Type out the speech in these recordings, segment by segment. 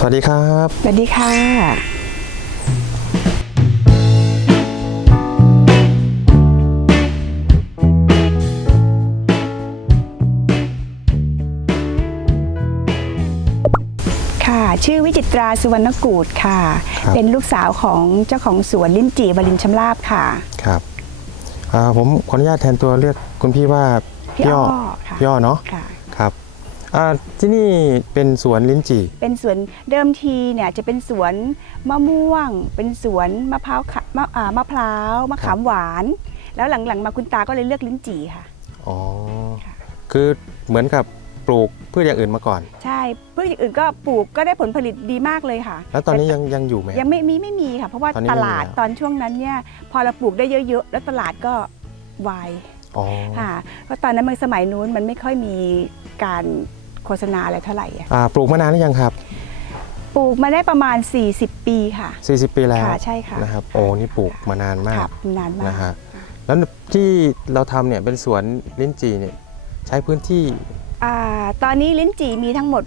สวัสดีครับ สวัสดีค่ะ ค่ะ ชื่อวิจิตราสุวรรณกูดค่ะ ครับ เป็นลูกสาวของเจ้าของสวนลิ้นจี่บรินทร์ชำราบค่ะ ครับอ่าผมขออนุญาตแทนตัวเรียกคุณพี่ว่าพี่อ้อค่ะ พี่อ้อเนาะ ค่ะครับ อ่าที่นี่เป็นสวนลิ้นจี่ เป็นสวนเดิมทีเนี่ยจะเป็นสวนมะม่วง เป็นสวนมะพร้าวขะมะอ่ามะพร้าวมะขามหวาน แล้วหลังๆ มาคุณตาก็เลยเลือกลิ้นจี่ค่ะ อ๋อ ค่ะ คือเหมือนกับปลูกพืชอย่างอื่นมาก่อน ใช่พืชอย่างอื่นก็ปลูกก็ได้ผลผลิตดีมากเลยค่ะแล้วตอนนี้ยังยังอยู่ไหม ยังไม่มีไม่มีค่ะ เพราะว่าตอนนี้ตไม่มีลาดแล้ว ตอนช่วงนั้นเนี่ยพอเราปลูกได้เยอะๆ แล้วตลาดก็วายอ๋อ ค่ะเพราะตอนนั้นมันสมัยนู้นมันไม่ค่อยมีการ โฆษณาอะไรเท่าไหร่อะอ่าปลูกมานานหรือยังครับ ปลูกมาได้ประมาณ 40 ปีค่ะ 40 ปีแล้วค่ะใช่ค่ะ นะครับโอ้นี่ปลูกมานานมากครับนานมากนะฮะแล้วที่เราทำเนี่ยเป็นสวนลิ้นจี่เนี่ยใช้พื้นที่ อ่าตอนนี้ลิ้นจี่มีทั้งหมด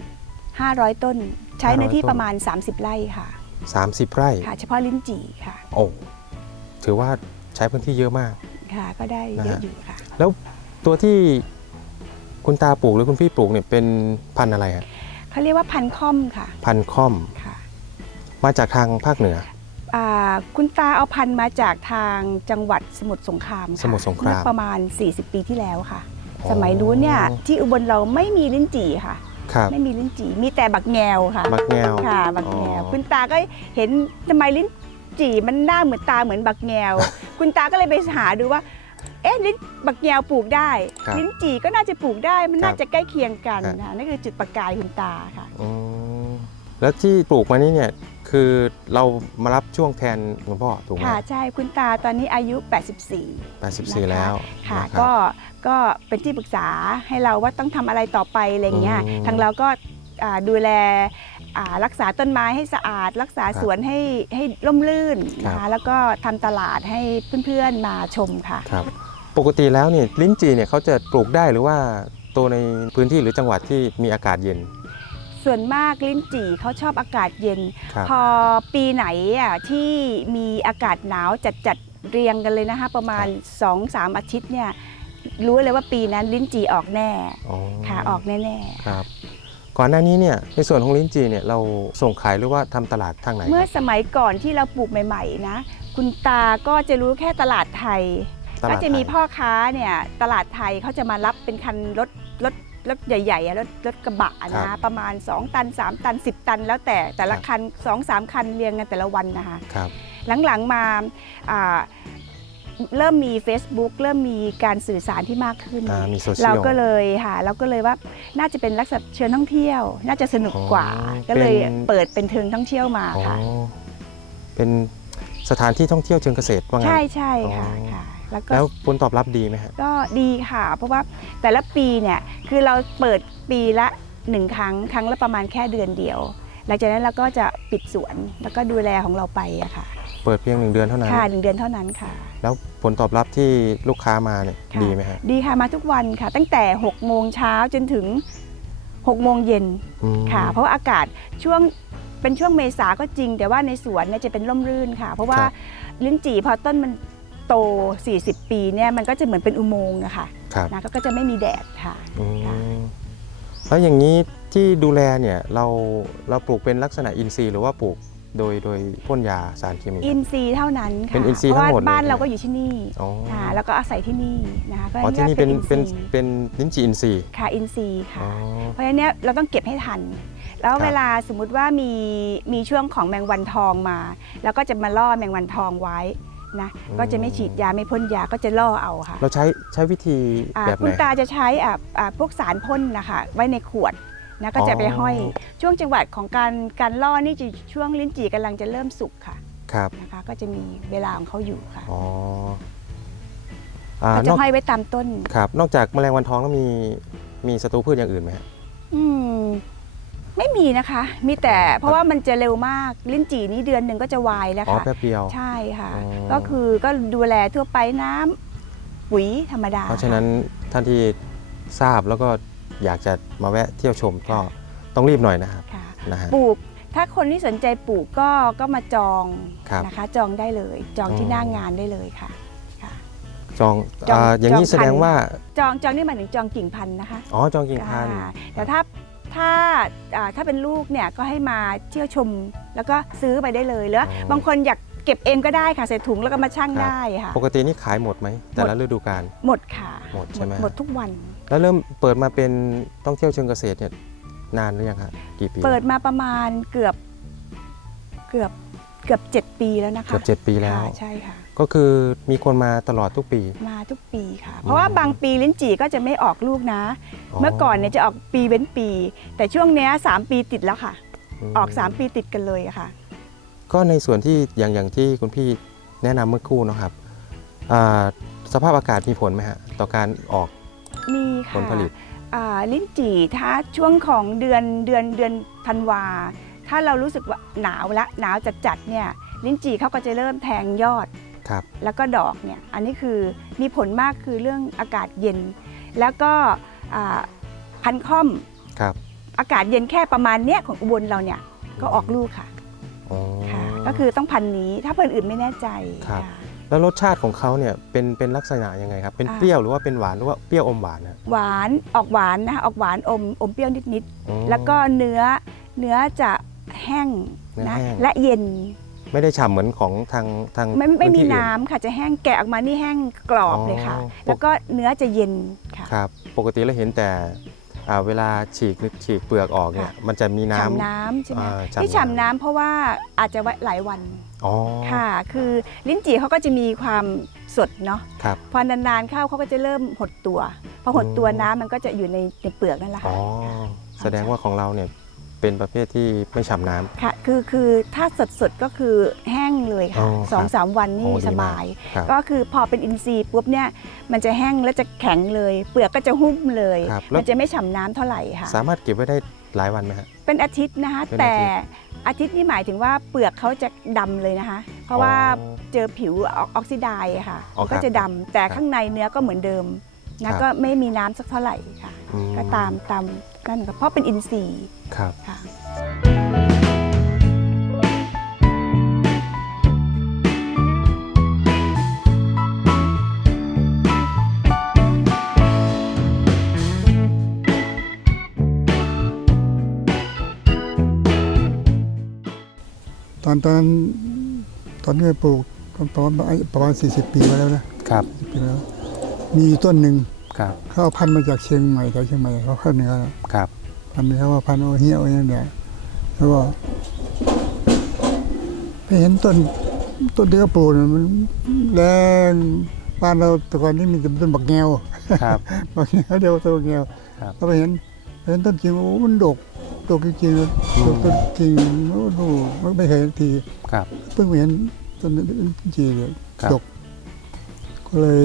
500 ต้น ใช้ในที่500ต้น ประมาณ 30 ไร่ค่ะ 30 ไร่ ค่ะ เฉพาะลิ้นจี่ค่ะ โอ้ถือว่าใช้พื้นที่เยอะมาก ค่ะ ก็ได้นะเยฮะอะอยู่ค่ะ แล้วตัวที่ คุณตาปลูกหรือคุณพี่ปลูกเนี่ยเป็นพันธุ์อะไรฮะเขาเรียกว่าพันธุ์ค่อมค่ะพันธุ์ค่อม ค่ะมาจากทางภาคเหนือ อ่าคุณตาเอาพันธุ์มาจากทางจังหวัดสมุทรสงครามค่ะสมุทรสงครามเมื่อประมาณ 40 ปีที่แล้วค่ะ อ๋อ สมัยนู้นเนี่ยที่อุบลเราไม่มีลิ้นจี่ค่ะ ครับ ไม่มีลิ้นจี่มีแต่บักแงวค่ะมักแงวค่ะบักแงว อ๋อ คุณตาก็เห็นทำไมลิ้นจี่มันหน้าเหมือนตาเหมือนบักแงว คุณตาก็เลยไปหาดูว่า เอ๊ะลิ้นบักแงวปลูกได้ ครับลิ้นจี่ก็น่าจะปลูกได้มันน่าครับจะใกล้เคียงกันครับ นะนั่นคือจุดประกายคุณตาค่ะ อืมแล้วที่ปลูกมานี่เนี่ยคือเรามารับช่วงแทนคุณพ่อถูกไหมค่ะใช่คุณตาตอนนี้อายุ 84 84 แล้วค่ะนรับ ก็ก็เป็นที่ปรึกษาให้เราว่าต้องทำอะไรต่อไปอะไรเงี้ยอืมทางเราก็อ่าดูแลอ่ารักษาต้นไม้ให้สะอาด รักษาครับสวนให้ให้ร่มรื่นนะครัคะบ แล้วก็ทำตลาดให้เพื่อนๆมาชมค่ะ ครับ ปกติแล้วเนี่ยลิ้นจี่เนี่ยเขาจะปลูกได้หรือว่าตัวในพื้นที่หรือจังหวัดที่มีอากาศเย็น ส่วนมากลิ้นจี่เขาชอบอากาศเย็น ครับพอปีไหนอะที่มีอากาศหนาวจัดจัดๆเรียงกันเลยนะคะ ประมาณ 2-3 อาทิตย์เนี่ยรู้เลยว่าปีนั้นลิ้นจี่ออกแน่อ๋อค่ะออกแน่ๆครับก่อนหน้านี้เนี่ยในส่วนของลิ้นจี่เนี่ยเราส่งขายหรือว่าทำตลาดทางไหนเมื่อครับสมัยก่อนที่เราปลูกใหม่ ๆ นะ คุณตาก็จะรู้แค่ตลาดไทย ตลาก็ดจะมีไทย พ่อค้าเนี่ยตลาดไทยเขาจะมารับเป็นคันรถรถรถใหญ่ๆอะรถรถกระบะนะประมาณ 2 ตัน 3 ตัน 10 ตัน แล้วแต่แต่ละคัน2 3 คันเรียงกันแต่ละวันนะคะ ครับ หลังๆมาอ่าเริ่มมี Facebook เริ่มมีการสื่อสารที่มากขึ้น อ่ามีโซเชียล เราก็เลยค่ะเราก็เลยว่าน่าจะเป็นลักษณะเชิญท่องเที่ยว น่าจะสนุกกว่า อ๋อก็เลยเป็น เปิดเป็นเทิงท่องเที่ยวมาอ๋อค่ะ เป็นสถานที่ท่องเที่ยวเชิงเกษตรว่างั้น ใช่ใช่ค่ะอ๋อ ค่ะ แล้วก็แล้วผลตอบรับดีไหมฮะก็ดีค่ะ เพราะว่าแต่ละปีเนี่ยคือเราเปิดปีละหนึ่งครั้งครั้งละประมาณแค่เดือนเดียว หลังจากนั้นเราก็จะปิดสวนแล้วก็ดูแลของเราไปอะค่ะเปิดเพียงหนึ่งเดือนเท่านั้น ค่ะหนึ่งเดือนเท่านั้นค่ะ แล้วผลตอบรับที่ลูกค้ามาเนี่ยค่ะ ดีไหมฮะดีค่ะมาทุกวันค่ะ ตั้งแต่6โมงเช้าจนถึง6โมงเย็นอืมค่ะ เพราะว่าอากาศช่วงเป็นช่วงเมษาก็จริง แต่ว่าในสวนเนี่ยจะเป็นร่มรื่นค่ะ เพราะว่าครับลิ้นจี่พอต้นมัน โต 40 ปีเนี่ยมันก็จะเหมือนเป็นอุโมงค์อะค่ะครับนะก็จะไม่มีแดดค่ะอืมค่ะแล้วอย่างนี้ที่ดูแลเนี่ยเราเราปลูกเป็นลักษณะอินทรีย์หรือว่าปลูกโดยโดยพ่นยาสารเคมี อินซีย์เท่านั้นเป็ค่ะนอินทรีย์เพราะว่าทั้งหมดเลยบ้านเราก็อยู่ที่นี่อ๋อค่ะแล้วก็อาศัยที่นี่นะคะก็อ๋อที่นี่เป็นรียกว่าเป็นอิทรีย์เป็นลิ้นจี่อินทรีย์ค่ะอินซีย์ค่ะอ๋อเพราะฉะนั้นเนี่ยเราต้องเก็บให้ทัน แล้วครับเวลาสมมุติว่ามีมีช่วงของแมงวันทองมา แล้วก็จะมาล่อแมงวันทองไว้ นะก็จะไม่ฉีดยาไม่พ่นยาก็จะล่อเอาค่ะ เราใช้ใช้วิธีอ่าแบบไหคุนณตาจะใช้อ่าอ่าพวกสารพ่นนะคะไว้ในขวดนะก็จะไปห้อยอ๋อช่วงจังหวะของการการล่อนี่จะช่วงลิ้นจี่กำลังจะเริ่มสุกค่ะครับนะคะก็จะมีเวลาของเขาอยู่ค่ะอ๋ออ่าเขานจะอกห้อยไว้ตามต้นครับ นอกจากแมลงวันทองแล้วมีมีศัตรูพืชอย่างอื่นไหมฮะอืม ไม่มีนะคะ มีแต่เพราะว่ามันจะเร็วมากลิ้นจี่นี้เดือนหนึ่งก็จะวายแล้วอ๋อค่ะแป๊บเดียว ใช่ค่ะ อ๋อ ก็คือก็ดูแลทั่วไปน้ำปุ๋ยธรรมดาเพราะฉะนั้นท่านที่ทราบแล้วก็อยากจะมาแวะเที่ยวชมก็ต้องรีบหน่อยนะครับค่ะนะฮะ ปลูก ถ้าคนที่สนใจปลูกก็ก็มาจองครับนะคะ จองได้เลย จองที่อ๋อหน้างานได้เลยค่ะค่ะ จองจองอ่าอย่างนี้จองแสดงพันว่า จองจองนี่หมายถึงจองกิ่งพันธุ์นะคะอ๋อจองกิ่งพันธุ์ อ่าแต่ถ้า ถ้าอ่าถ้าเป็นลูกเนี่ยก็ให้มาเที่ยวชม แล้วก็ซื้อไปได้เลยหรืออ๋อบางคนอยากเก็บเองก็ได้ค่ะใส่ถุงแล้วก็มาชั่งครับได้ค่ะปกตินี่ขายหมดไหมแต่ละฤดูกาลหมดค่ะหมดใช่ไหมหมดทุกวัน แล้วเริ่มเปิดมาเป็นท่องเที่ยวเชิงเกษตรเนี่ยนานหรือยังครับกี่ปีเปิดมาประมาณเกือบเกือบ เกือบเจ็ดปีแล้วนะคะเกือบเจ็ดปีแล้ว ค่ะใช่ค่ะ ก็คือมีคนมาตลอดทุกปี มาทุกปีค่ะ เพราะว่าบางปีลิ้นจี่ก็จะไม่ออกลูกนะ อ๋อ เมื่อก่อนเนี่ยจะออกปีเว้นปี แต่ช่วงเนี้ยสามปีติดแล้วค่ะมออก 3 ปีติดกันเลยอะค่ะ ก็ในส่วนที่อย่างอย่างที่คุณพี่แนะนำเมื่อครู่เนอะครับอ่าสภาพอากาศมีผลไหมฮะต่อการออกมีผค่ะลผลิต อ่าลิ้นจี่ถ้าช่วงของเดือนเดือนเดือนธันวา ถ้าเรารู้สึกว่าหนาวละหนาวจัดจัดๆเนี่ยลิ้นจี่เขาก็จะเริ่มแทงยอด ครับแล้วก็ดอกเนี่ยอันนี้คือมีผลมากคือเรื่องอากาศเย็น แล้วก็อ่าพันธุ์ค่อมครับอากาศเย็นแค่ประมาณเนี้ยของอุบลเราเนี่ยก็ออกลูกค่ะอ๋อ ค่ะก็คือต้องพันธุ์นี้ถ้าพันธุ์อื่นไม่แน่ใจครับค่ะแล้วรสชาติของเขาเนี่ยเป็นเป็นลักษณะยังไงครับเป็นอ่า เปรี้ยวหรือว่าเป็นหวานหรือว่าเปรี้ยวอมหวานนะหวานออกหวานนะคะออกหวานอมอมเปรี้ยวนิด อ๋อๆ แล้วก็เนื้อเนื้อจะ แห้งเนื้อนะแห้งและเย็น ไม่ได้ฉ่ำเหมือนของทางทางไม่ไม่พื้มีที่อื่น้ำค่ะจะแห้งแกะออกมานี่แห้งกรอบเลยค่ะอ๋อแล้วก็เนื้อจะเย็นค่ะครับปกติเราเห็นแต่อ่าเวลาฉีกหรือฉีกเปลือกออกเนี่ยค่ะมันจะมีน้ำฉ่ำน้ำใช่ไหมอ่าฉ่ำที่ฉ่ำน้ำเพราะว่าอาจจะไว้หลายวันอ๋อค่ะ คือลิ้นจี่เขาก็จะมีความสดเนาะครับพอนานๆเข้าเขาก็จะเริ่มหดตัวพอหดตัวอืมน้ำมันก็จะอยู่ในในเปลือกนั่นแหละอ๋ค่ะอแสดงว่าของเราเนี่ย เป็นประเภทที่ไม่ฉ่ำน้ำ ค่ะ คือ คือ ถ้าสดสดๆก็คือแห้งเลยอ๋ค่ะอสองครับสามวันโอ้นี่ดีสมากบาย ครับ ก็คือพอเป็นอินทรีย์ปุ๊บเนี่ย มันจะแห้งแล้วจะแข็งเลย เปลือกก็จะหุ้มเลย ครับแล้วมันจะไม่ฉ่ำน้ำเท่าไหร่ค่ะ สามารถเก็บไว้ได้หลายวันไหมฮะ เป็นอาทิตย์นะคะ เป็นอาแต่ทิตย์อาทิตย์นี่หมายถึงว่าเปลือกเขาจะดำเลยนะคะ เพราะว่าอ๋อ เจอผิวออกออกซิไดซ์อะค่ะ อ๋อมันก็ครับจะดำแต่ครับข้างในเนื้อก็เหมือนเดิม ครันะบก็ไม่มีน้ำสักเท่าไหร่ค่ะ อืก็ตามตามนั่นก็เพราะเป็นอินทรีย์ครับ ค่ะ ตอนตอนนั้นตอนที่ไปปลูกประมาณประมาณ40ปีมาแล้วนะครับ40ปีแล้ว มีอยู่ต้นหนึ่งครับเขาเอาพันธุ์มาจากเชียงใหม่แถวเชียงใหม่เขาเข้าเหนือครับพันธุ์นี้เขาว่าพันธุ์โอเฮียโอเฮียเนี่ยแล้วก็ไปเห็นต้นต้นที่เขาปลูกเนี่ยมันแรงบ้านเราแต่ก่อนนี่มีแต่ต้นบักแงวครับบักแงวเดียวต้นบักแงวครับก็ไปเห็นไปเห็นต้นจริงโอ้มันดกดกจริงๆเลยดกต้นจริงโอ้โหไม่เคยเห็นทีครับเพิ่งไปเห็นต้นจีเนี่ยครับดกก็เลย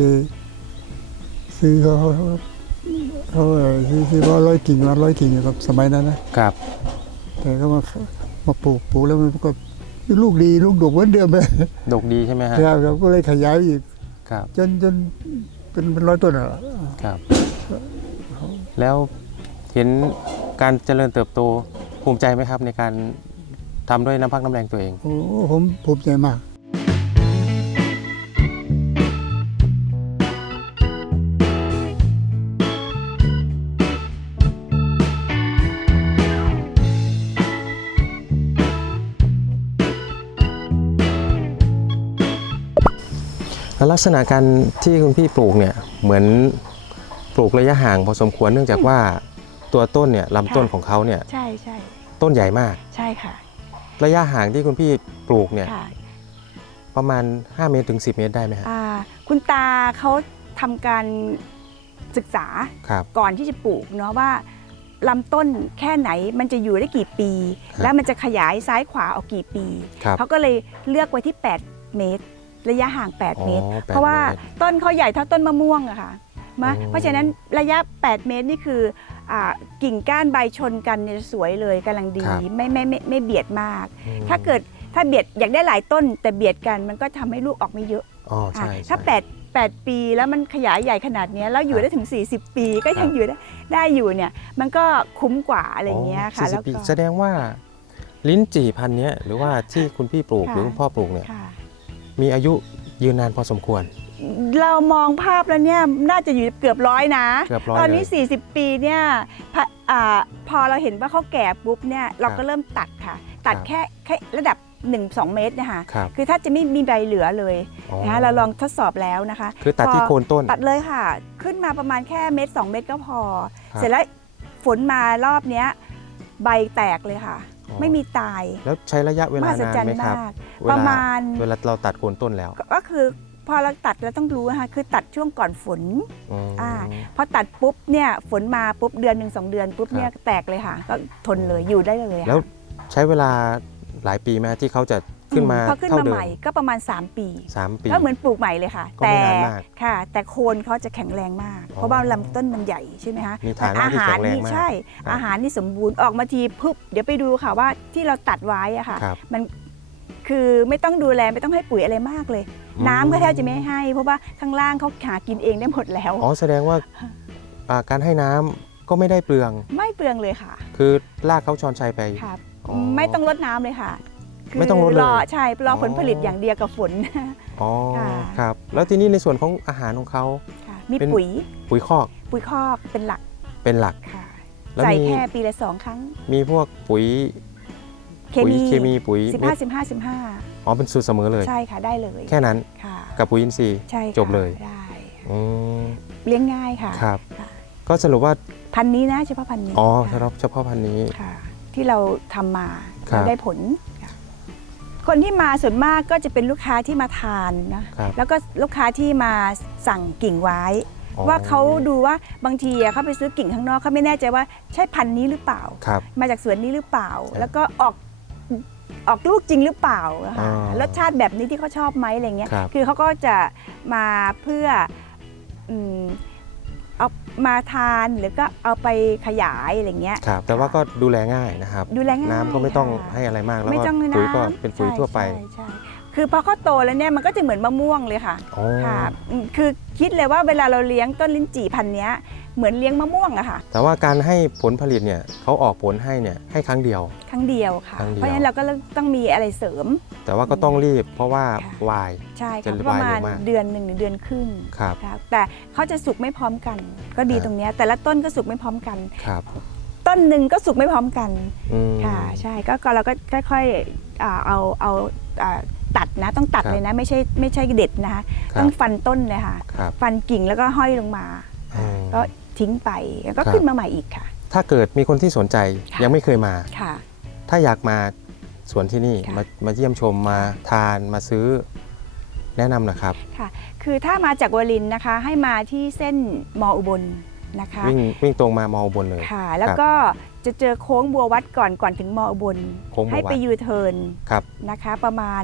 ซื้อเขาเขาเขาเขาเอ่อซื้อซื้อว่าร้อยกิ่งมาร้อยกิ่งอยู่กับสมัยนั้นนะครับ แต่ก็มามาปลูกปลูกแล้วมันก็ลูกดีลูกดกเหมือนเดิมเลยดกดีใช่ไหมฮะครับครับก็เลยขยายอีกครับ จนจนเป็นเป็นร้อยต้นอะครับ แล้วเห็นการเจริญเติบโตภูมิใจไหมครับในการทำด้วยน้ำพักน้ำแรงตัวเอง โอ้ผมภูมิใจมาก ล้วลักษณะการที่คุณพี่ปลูกเนี่ยเหมือนปลูกระยะห่างพอสมควรเนื่องจากว่าตัวต้นเนี่ยลำต้นค่ะของเขาเนี่ยใช่ใช่ต้นใหญ่มาก ใช่ค่ะ ระยะห่างที่คุณพี่ปลูกเนี่ยค่ะประมาณ 5 เมตรถึง 10 เมตรได้ไหมฮะอ่าคุณตาเขาทำการศึกษาครับ ก่อนที่จะปลูกเนาะว่าลำต้นแค่ไหนมันจะอยู่ได้กี่ปีครับแล้วมันจะขยายซ้ายขวาออกกี่ปี ครับ เขาก็เลยเลือกไว้ที่ 8 เมตร ระยะห่าง 8 เมตร อ๋อ8เพราะว่าเมตร ต้นเขาใหญ่เท่าต้นมะม่วงอะค่ะมาอ๋อเพราะฉะนั้นระยะ 8 เมตรนี่คืออากิ่งก้านใบชนกันเนี่ยสวยเลยกำลังดีครับ ไม่ไม่ไม่ไม่เบียดมาก อืมถ้าเกิดถ้าเบียดอยากได้หลายต้น แต่เบียดกันมันก็ทำให้ลูกออกไม่เยอะอ๋อใช่อะใช่ถ้า8 8 ปีแล้วมันขยายใหญ่ขนาดเนี้ยแล้วอคยู่รับได้ถึง 40 ปีก็ครัยังบ อยู่ได้ได้อยู่เนี่ยมันก็คุ้มกว่าอะไรอย่างเงี้ยค่ะ40แล้วปีก็ แสดงว่าลิ้นจี่พันธุ์เนี้ยหรือว่าที่คุณพี่ปลูกค่ะ หรือคุณพ่อปลูกเนี่ย ค่ะ มีอายุยืนนานพอสมควร เรามองภาพแล้วเนี่ยน่าจะอยู่เกือบร้อยนะ เกือบร้อยตอนนี้เลย40 ปีเนี่ยพะอ่าพอเราเห็นว่าเขาแก่ปุ๊บเนี่ยเราก็เริ่มตัดค่ะ ตัดครับแค่แค่ระดับ 1-2 เมตรเนะคะครับ คือถ้าจะไม่มีใบเหลือเลยอ๋อนะคะเราลองทดสอบแล้วนะคะ คือตัดที่พโคนต้น ตัดเลยค่ะ ขึ้นมาประมาณแค่เม็ด2เม็ดก็พอ ครับ เสร็จแล้วฝนมารอบเนี้ยใบแตกเลยค่ะอ๋อ ไม่มีตายแล้วใช้ระยะเวมลาหัศนานจรรไหมย์ครับมากเวลประมาณเวลาเราตัดโคนต้นแล้วก็ก็คือพอเราตัดเราต้องรู้นะคะคือตัดช่วงก่อนฝนอืมอ่าพอตัดปุ๊บเนี่ยฝนมาปุ๊บเดือนหนึ่งสองเดือนปุ๊บครับเนี่ยแตกเลยค่ะ ก็ทนเลยอยู่ได้เลยค่ะแล้วใช้เวลา หลายปีไหมที่เขาจะขึ้นมาพอขึ้นเท่ามาเดิใหมม่ก็ประมาณ 3 ปีสามปี ก็เหมือนปลูกใหม่เลยค่ะก็ไม่แต่นานมากค่ะ แต่โคนเขาจะแข็งแรงมากอ๋อเพราะว่าลำต้นมันใหญ่ใช่ไหมคะมีฐานะอาที่หาแข็รงแรงนี่มากใช่ครับอาหารนี่สมบูรณ์ออกมาทีปุ๊บเดี๋ยวไปดูค่ะว่าที่เราตัดไว้อะค่ะครับมันคือไม่ต้องดูแลไม่ต้องให้ปุ๋ยอะไรมากเลยอืมน้ำก็แทบจะไม่ให้ เพราะว่าข้างล่างเขาหากินเองได้หมดแล้วอ๋อแสดงว่าอ่าการให้น้ำก็ไม่ได้เปลือง ไม่เปลืองเลยค่ะ คือลากเขาชอนชัยไปครับ อ๋อ ไม่ต้องรดน้ำเลยค่ะไม่ต้องรดเลยรอใช่รอผลอ๋อผลิตอย่างเดียวกับฝน อ๋อค่ะ ครับ แล้วทีนี้ในส่วนของอาหารของเขา ค่ะมีเป็น ปุ๋ยปุ๋ยคอกปุ๋ยคอกเป็นหลักเป็นหลัก ค่ะแล้วใส่มีแค่ปีละสองครั้ง มีพวกปุ๋ยเคปุ๋ยมีเคมีปุ๋ยสิบเม็ห้าดสิบห้าสิบห้าอ๋อเป็นสูตรเสมอเลย ใช่ค่ะได้เลยแค่นั้นค่ะกับปุ๋ยอินทรีย์ ใช่ค่ะจบเลย ได้อืมเลี้ยงง่ายค่ะครับ ค่ะ ก็สรุปว่า พันธุ์นี้นะเฉพาะพันธุ์นี้อ๋อค่ะสำหรับเฉพาะพันธุ์นี้ ค่ะ ที่เราทำมาครับเราได้ผลค่ะคนที่มาส่วนมากก็จะเป็นลูกค้าที่มาทานนะครับแล้วก็ลูกค้าที่มาสั่งกิ่งไว้ อ๋อว่าเขาดูว่าบางทีอะเขาไปซื้อกิ่งข้างนอกเขาไม่แน่ใจว่าใช่พันธุ์นี้หรือเปล่า ครับ มาจากสวนนี้หรือเปล่าครับแล้วก็ออกออกลูกจริงหรือเปล่าอะค่ะอ่ารสชาติแบบนี้ที่เขาชอบไหมอะไรเงี้ยครับคือเขาก็จะมาเพื่ออืม เอามาทานหรือก็เอาไปขยายอะไรเงี้ย ครับแต่ว่าก็ดูแลง่ายนะครับ ดูแลง่ายน้ำก็ไม่ต้องค่ะให้อะไรมากแล้วไม่ก็ต้องปุ๋ยน้ำก็เป็นปุ๋ยใช่ทั่วไป ใช่ใช่ คือพอเขาโตแล้วเนี่ยมันก็จะเหมือนมะม่วงเลยค่ะอ๋อ ค่ะอืมคือคิดเลยว่าเวลาเราเลี้ยงต้นลิ้นจี่พันธุ์เนี้ยเหมือนเลี้ยงมะม่วงอะค่ะ แต่ว่าการให้ผลผลิตเนี่ยเขาออกผลให้เนี่ยให้ครั้งเดียว ครั้งเดียวค่ะ ครั้งเดียว เพราะฉะนั้นเราก็ต้องมีอะไรเสริม แต่ว่าก็ต้องรีบเพราะว่าค่ะ วาย ใช่จะค่ะระปบายระมาณเร็วมาก เดือนหนึ่งหรือเดือนครึ่งครับ ครับแต่เขาจะสุกไม่พร้อมกัน ก็ดีครับ ตรงเนี้ยแต่ละต้นก็สุกไม่พร้อมกัน ครับต้นหนึ่งก็สุกไม่พร้อมกันอืมค่ะ ใช่ก็ก็เราก็ค่อยๆอ่าเอาเอาอ่า ตัดนะต้องตัดครับเลยนะ ไม่ใช่ไม่ใช่เด็ดนะคะครัต้บองฟันต้นเลยค่ะ ครับฟันกิ่งแล้วก็ห้อยลงมา อืม ก็ทิ้งไปแล้วก็ครับ ขึ้นมาใหม่อีกค่ะ ถ้าเกิดมีคนที่สนใจค่ะ ยังไม่เคยมา ค่ะ ถ้าอยากมาสวนที่นี่ค่ะ มามาเยี่ยมชมมาทานมาซื้อ แนะนำหนะครับค่ะคือถ้ามาจากวลินทร์นะคะ ให้มาที่เส้นมออุบลนะคะ วิ่งวิ่งตรงมามออุบนเลย ค่ะ แล้วก็จะเจอโค้งบัววัดก่อนก่อนถึงมออุบล โค้งบัววัด ให้ไปยูเทิร์นครับ นะคะ ประมาณ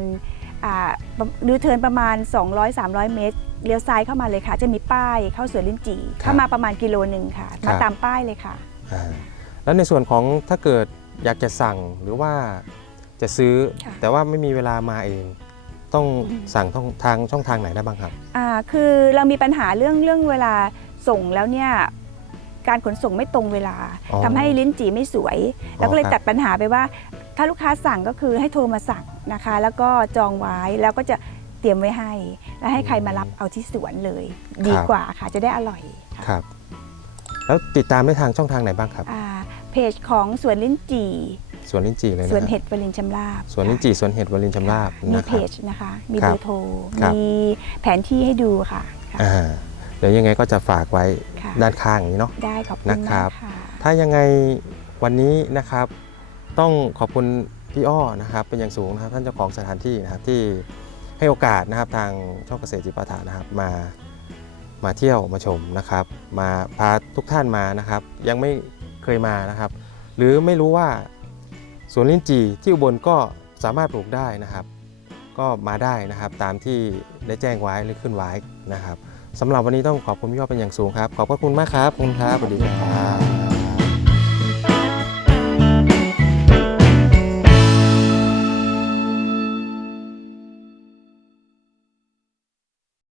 ยูเทิร์นประมาณ 200-300 เมตรเลี้ยวซ้ายเข้ามาเลยค่ะ จะมีป้ายเข้าสวนลิ้นจี่ครับเข้ามาประมาณกิโลหนึ่งค่ะครัมาบตามป้ายเลยค่ะอ่าแล้วในส่วนของถ้าเกิดอยากจะสั่งหรือว่าจะซื้อค่ะแต่ว่าไม่มีเวลามาเองต้องอืมสั่งทางทางช่องทางไหนได้บ้างครับ อ่า คือเรามีปัญหาเรื่องเรื่องเวลาส่งแล้วเนี่ย การขนส่งไม่ตรงเวลา อ๋อทำให้ลิ้นจี่ไม่สวย แล้วก็เลยครับ ตัดปัญหาไปว่า ถ้าลูกค้าสั่งก็คือให้โทรมาสั่งนะคะ แล้วก็จองไว้แล้วก็จะเตรียมไว้ให้ แล้วให้ใครมารับเอาที่สวนเลย ดีกว่าค่ะจะได้อร่อยค่ะครับ แล้วติดตามได้ทางช่องทางไหนบ้างครับอ่าเพจของสวนลิ้นจี่สวนลิ้นจี่เลยนะสวนฮะเห็ดวลินชำราบสวนลิ้นจี่สวนเห็ดวลินชำราบมีนะคเพรับ จนะคะ มีครัเบบอร์โทร ครับ มีแผนที่ให้ดูค่ะค่ะ อ่าเดี๋ยวยังไงก็จะฝากไว้ค่ะ ด้านข้างนี้เนาะ ได้ขอบคุณนะครัมาบ กค่ะ ถ้ายังไงวันนี้นะครับ ต้องขอบคุณพี่อ้อนะครับเป็นอย่างสูงนะครับท่านเจ้าของสถานที่นะครับที่ให้โอกาสนะครับทางช่องเกษตรจิปาถะนะครับมามาเที่ยวมาชมนะครับ มาพาทุกท่านมานะครับ ยังไม่เคยมานะครับ หรือไม่รู้ว่าสวนลิ้นจี่ที่อุบลก็สามารถปลูกได้นะครับ ก็มาได้นะครับตามที่ได้แจ้งไว้หรือขึ้นไว้นะครับ สำหรับวันนี้ต้องขอบคุณพี่ยอดเป็นอย่างสูงครับ ขอบพระคุณมากครับ คุณครับสวัสดีครับ